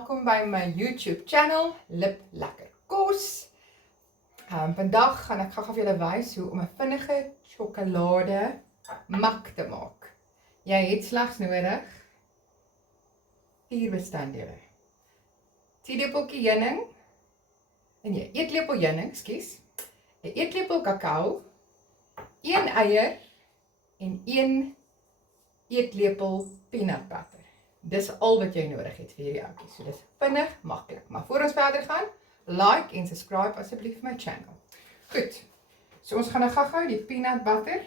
welkom by my YouTube channel, Lip Lekker Kos. Vandag gaan ek gou vir julle wys hoe om 'n vinnige sjokolade mak te maak. Jy het slegs nodig 4 bestanddele. 'n teelepeltjie heuning, en 'n eetlepel heuning, skus, 'n eetlepel kakao, 1 eier en 1 eetlepel peanut butter. Dis al wat jy nodig het vir hierdie ouetjie. So dis vinnig, maklik. Maar voor ons verder gaan, like en subscribe asseblief my channel. Goed. So ons gaan nou gou die peanut butter.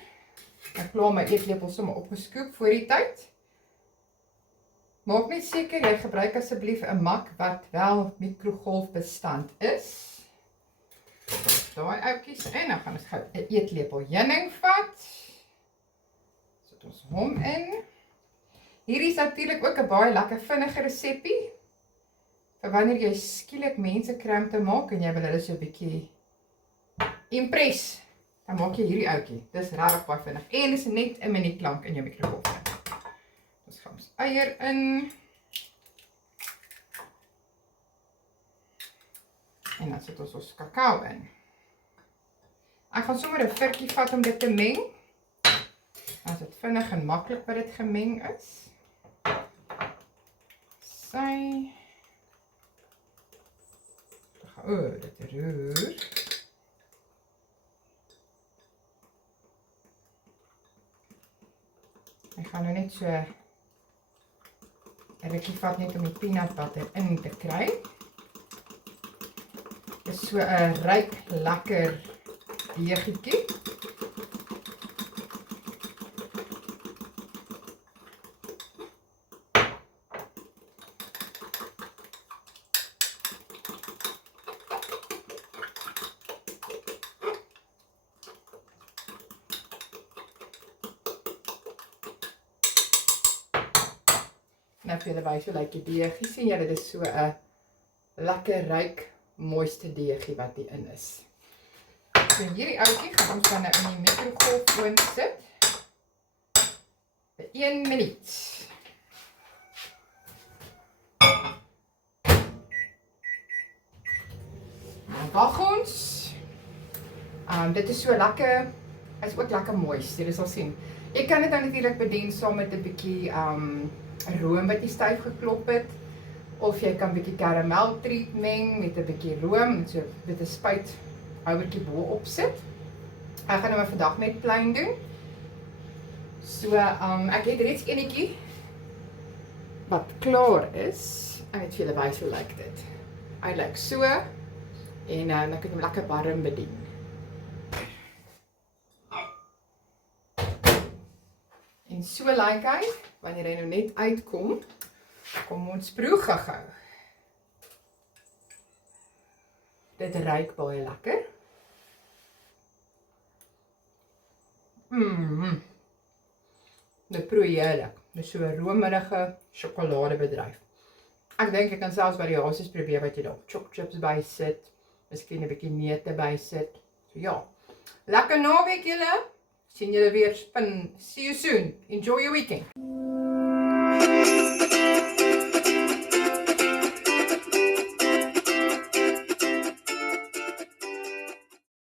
Ek klaar my eetlepel sommer opgeskoop voor die tyd. Maak net seker jy gebruik asseblief 'n mak wat wel mikrogolfbestand is. Daai ouetjies en dan gaan ons gou 'n eetlepel heuning vat. Sit ons hom in. Hierdie is natuurlik ook 'n baie lekker vinnige resepie vir wanneer jy skielik mense kry om te maak en jy wil hulle so 'n bietjie impress. Dan maak jy hierdie ouetjie. Dis regtig baie vinnig en is net 'n minuut lank in jou mikrogolfoven. Ons gaan ons eier in. En dan sit ons kakao in. Ek gaan sommer 'n virkie vat om dit te meng. As dit vinnig en maklik wat dit gemeng is. Sy. Dit roer. Ek gaan nou net so 'n rukkie vat net om die peanut butter in te kry. Dit is so 'n ryk, lekker deegetjie. Nou vir julle wys hoe lyk die deegie. Sien julle, dit is so 'n lekker ryk, mooiste deegie wat hier in is. So hierdie ouetjie gaan ons dan nou in die mikrogolfoon sit vir 1 minuut. Dan wag ons. Dit is so lekker, is ook lekker mooi. Jy sal sien. Jy kan dit dan natuurlik bedien saam met 'n bietjie room wat jy styf geklop het, of jy kan bietjie karamel treat meng met 'n bietjie room en so met 'n spuit houertjie bo-op sit. Ek gaan nou maar vandag net plain doen. So ek het reeds enetjie wat klaar is. Ek het vir julle wys hoe lyk dit. Hy lyk so en dan kan jy hom lekker warm bedien. En so lyk hy, wanneer hy nou net uitkom, kom ons proe gou. Dit ruik baie lekker. Dit proe heerlik. Dit is so 'n romerige sjokoladebedryf. Ek dink jy kan selfs variasies probeer wat jy daar choc chips by sit, miskien 'n bietjie neute by sit. So ja, lekker naweek julle. Sien julle weer. See you soon. Enjoy your weekend.